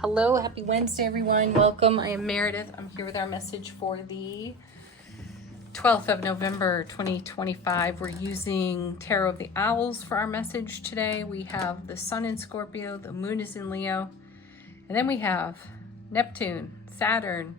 Hello, happy Wednesday, everyone. Welcome. I am Meredith. I'm here with our message for the 12th of November, 2025. We're using Tarot of the Owls for our message today. We have the Sun in Scorpio, the Moon is in Leo, and then we have Neptune, Saturn,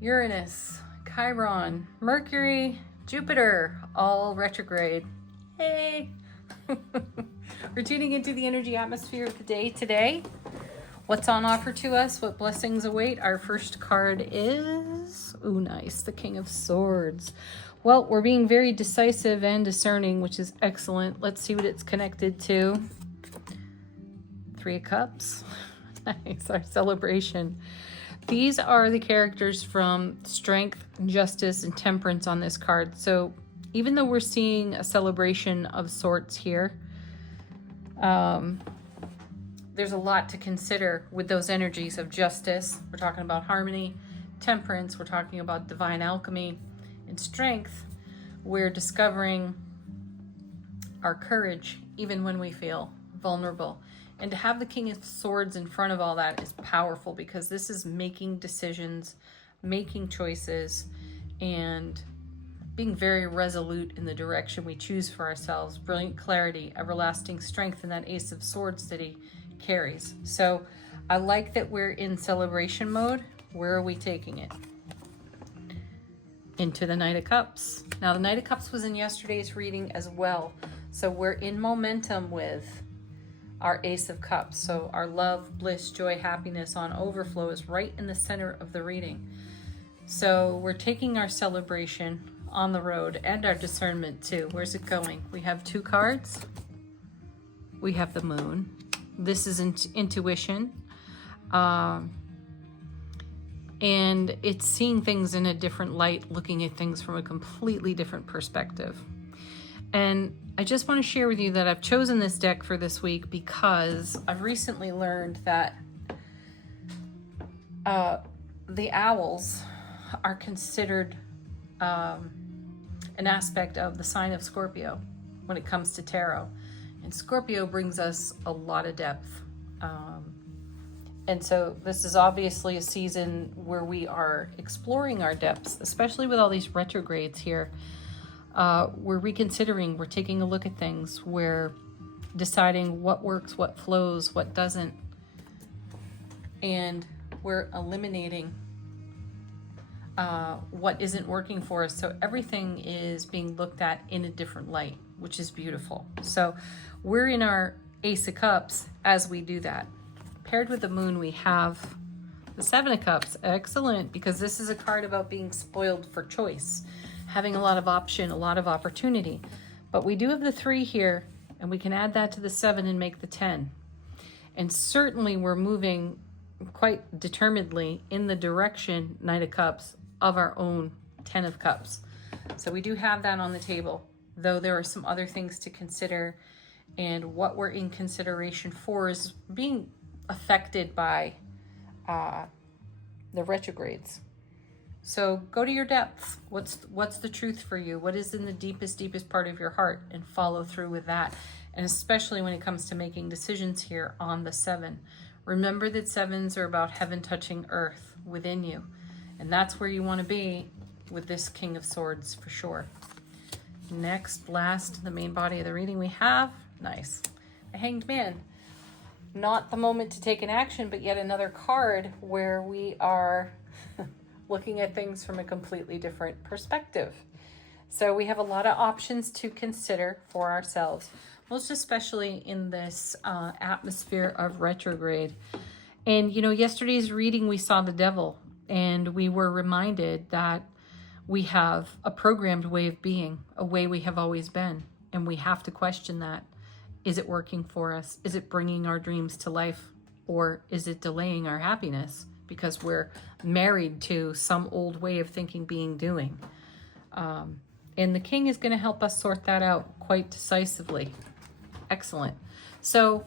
Uranus, Chiron, Mercury, Jupiter, all retrograde. Hey! We're tuning into the energy atmosphere of the day today. What's on offer to us? What blessings await? Our first card is, ooh, nice, the King of Swords. Well, we're being very decisive and discerning, which is excellent. Let's see what it's connected to. Three of Cups. Nice, our celebration. These are the characters from Strength, Justice, and Temperance on this card. So even though we're seeing a celebration of sorts here, there's a lot to consider with those energies of justice. We're talking about harmony. Temperance, we're talking about divine alchemy. And strength, we're discovering our courage even when we feel vulnerable. And to have the King of Swords in front of all that is powerful, because this is making decisions, making choices, and being very resolute in the direction we choose for ourselves. Brilliant clarity, everlasting strength, and that Ace of Swords that he carries. So I like that we're in celebration mode. Where are we taking it? Into the Knight of Cups. Now the Knight of Cups was in yesterday's reading as well. So we're in momentum with our Ace of Cups. So our love, bliss, joy, happiness on overflow is right in the center of the reading. So we're taking our celebration on the road and our discernment too. Where's it going? We have two cards. We have the Moon. This is intuition. And it's seeing things in a different light, looking at things from a completely different perspective. And I just want to share with you that I've chosen this deck for this week because I've recently learned that the owls are considered an aspect of the sign of Scorpio when it comes to tarot. And Scorpio brings us a lot of depth. And so this is obviously a season where we are exploring our depths, especially with all these retrogrades here. We're reconsidering, we're taking a look at things, we're deciding what works, what flows, what doesn't. And we're eliminating what isn't working for us. So everything is being looked at in a different light, which is beautiful. So we're in our Ace of Cups as we do that. Paired with the Moon, we have the Seven of Cups. Excellent, because this is a card about being spoiled for choice, having a lot of option, a lot of opportunity. But we do have the 3 here, and we can add that to the 7 and make the 10. And certainly we're moving quite determinedly in the direction, Knight of Cups, of our own 10 of Cups. So we do have that on the table, though there are some other things to consider, and what we're in consideration for is being affected by the retrogrades. So go to your depths. What's the truth for you? What is in the deepest part of your heart, and follow through with that. And especially when it comes to making decisions here on the 7. Remember that 7s are about heaven touching earth within you. And that's where you want to be with this King of Swords for sure. Next, last, the main body of the reading we have, nice, a Hanged Man. Not the moment to take an action, but yet another card where we are looking at things from a completely different perspective. So we have a lot of options to consider for ourselves, most especially in this atmosphere of retrograde. And, you know, yesterday's reading, we saw the Devil, and we were reminded that we have a programmed way of being, a way we have always been, and we have to question that. Is it working for us? Is it bringing our dreams to life? Or is it delaying our happiness because we're married to some old way of thinking, being, doing? And the King is going to help us sort that out quite decisively. Excellent. So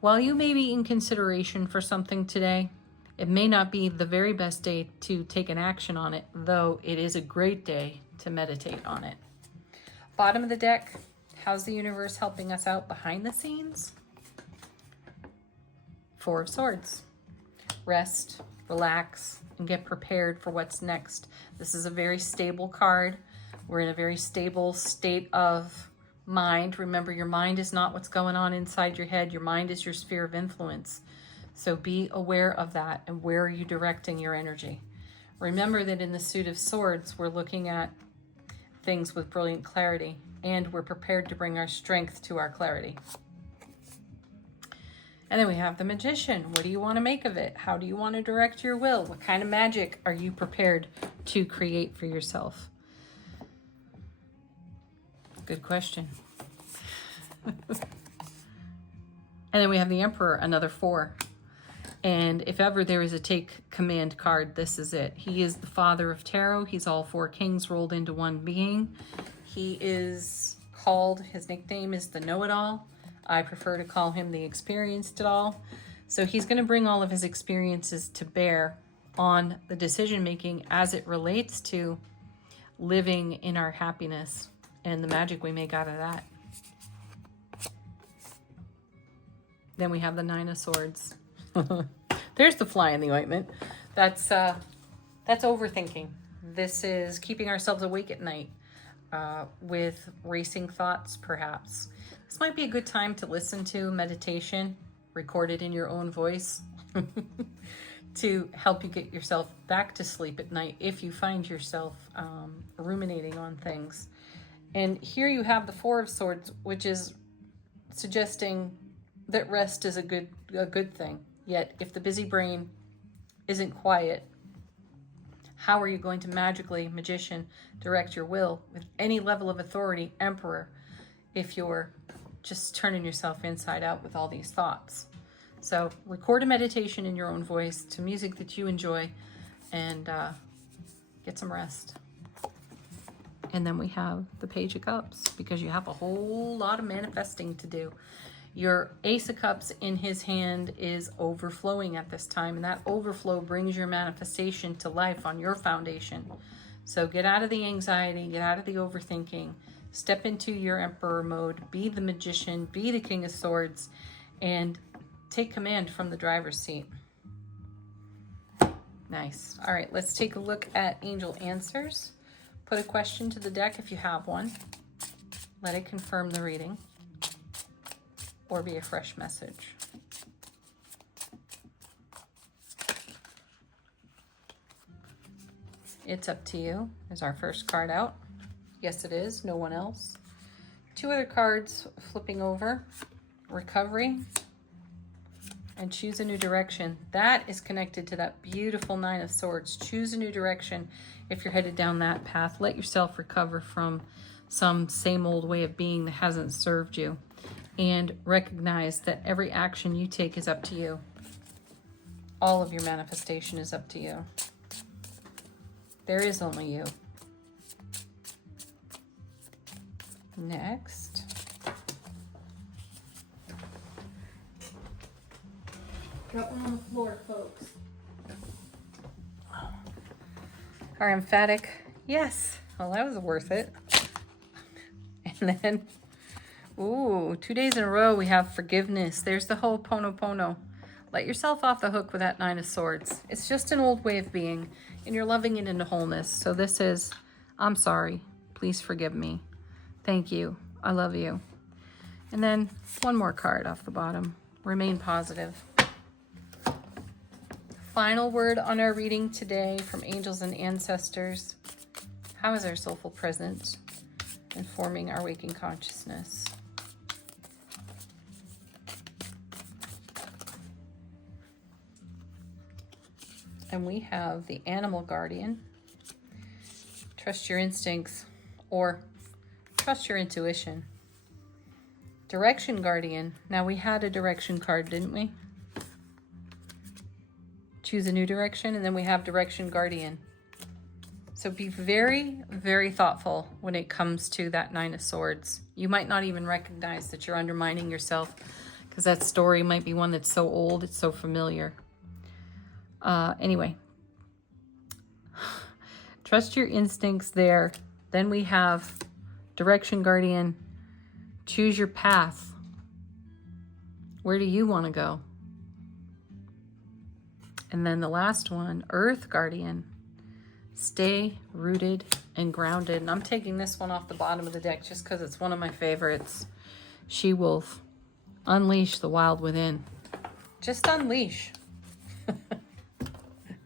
while you may be in consideration for something today, it may not be the very best day to take an action on it, though it is a great day to meditate on it. Bottom of the deck, how's the universe helping us out behind the scenes? 4 of Swords. rest, relax, and get prepared for what's next. This is a very stable card. We're in a very stable state of mind. Remember, your mind is not what's going on inside your head. Your mind is your sphere of influence. So be aware of that, and where are you directing your energy? Remember that in the Suit of Swords, we're looking at things with brilliant clarity, and we're prepared to bring our strength to our clarity. And then we have the Magician. What do you want to make of it? How do you want to direct your will? What kind of magic are you prepared to create for yourself? Good question. And then we have the Emperor, another 4. And if ever there is a take command card, this is it. He is the father of tarot. He's all 4 kings rolled into one being. He is called, his nickname is the know-it-all. I prefer to call him the experienced-it-all. So he's going to bring all of his experiences to bear on the decision-making as it relates to living in our happiness and the magic we make out of that. Then we have the 9 of Swords. There's the fly in the ointment. That's overthinking. This is keeping ourselves awake at night with racing thoughts, perhaps. This might be a good time to listen to meditation recorded in your own voice to help you get yourself back to sleep at night if you find yourself ruminating on things. And here you have the 4 of Swords, which is suggesting that rest is a good thing. Yet, if the busy brain isn't quiet, how are you going to magically, Magician, direct your will with any level of authority, Emperor, if you're just turning yourself inside out with all these thoughts? So record a meditation in your own voice to music that you enjoy, and get some rest. And then we have the Page of Cups, because you have a whole lot of manifesting to do. Your Ace of Cups in his hand is overflowing at this time, and that overflow brings your manifestation to life on your foundation. So get out of the anxiety, get out of the overthinking, step into your Emperor mode, be the Magician, be the King of Swords, and take command from the driver's seat. Nice. All right, let's take a look at Angel Answers. Put a question to the deck if you have one. Let it confirm the reading, or be a fresh message. It's up to you is our first card out. Yes, it is. No one else. 2 other cards flipping over. Recovery and Choose a New Direction. That is connected to that beautiful 9 of Swords. Choose a new direction if you're headed down that path. Let yourself recover from some same old way of being that hasn't served you. And recognize that every action you take is up to you. All of your manifestation is up to you. There is only you. Next. Got one on the floor, folks. Our emphatic, yes. Well, that was worth it. And then, ooh, 2 days in a row we have forgiveness. There's the Ho'oponopono. Let yourself off the hook with that 9 of Swords. It's just an old way of being, and you're loving it into wholeness. So this is, I'm sorry. Please forgive me. Thank you. I love you. And then one more card off the bottom. Remain positive. Final word on our reading today from angels and ancestors. How is our soulful presence informing our waking consciousness? And we have the Animal Guardian. Trust your instincts, or trust your intuition. Direction Guardian. Now we had a direction card, didn't we? Choose a new direction, and then we have Direction Guardian. So be very, very thoughtful when it comes to that 9 of Swords. You might not even recognize that you're undermining yourself, because that story might be one that's so old, it's so familiar. Anyway, trust your instincts there. Then we have Direction Guardian. Choose your path. Where do you want to go? And then the last one, Earth Guardian. Stay rooted and grounded. And I'm taking this one off the bottom of the deck just because it's one of my favorites. She-wolf. Unleash the wild within. Just unleash.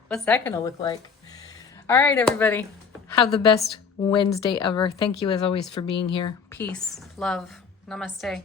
What's that going to look like? All right, everybody. Have the best Wednesday ever. Thank you, as always, for being here. Peace, love, namaste.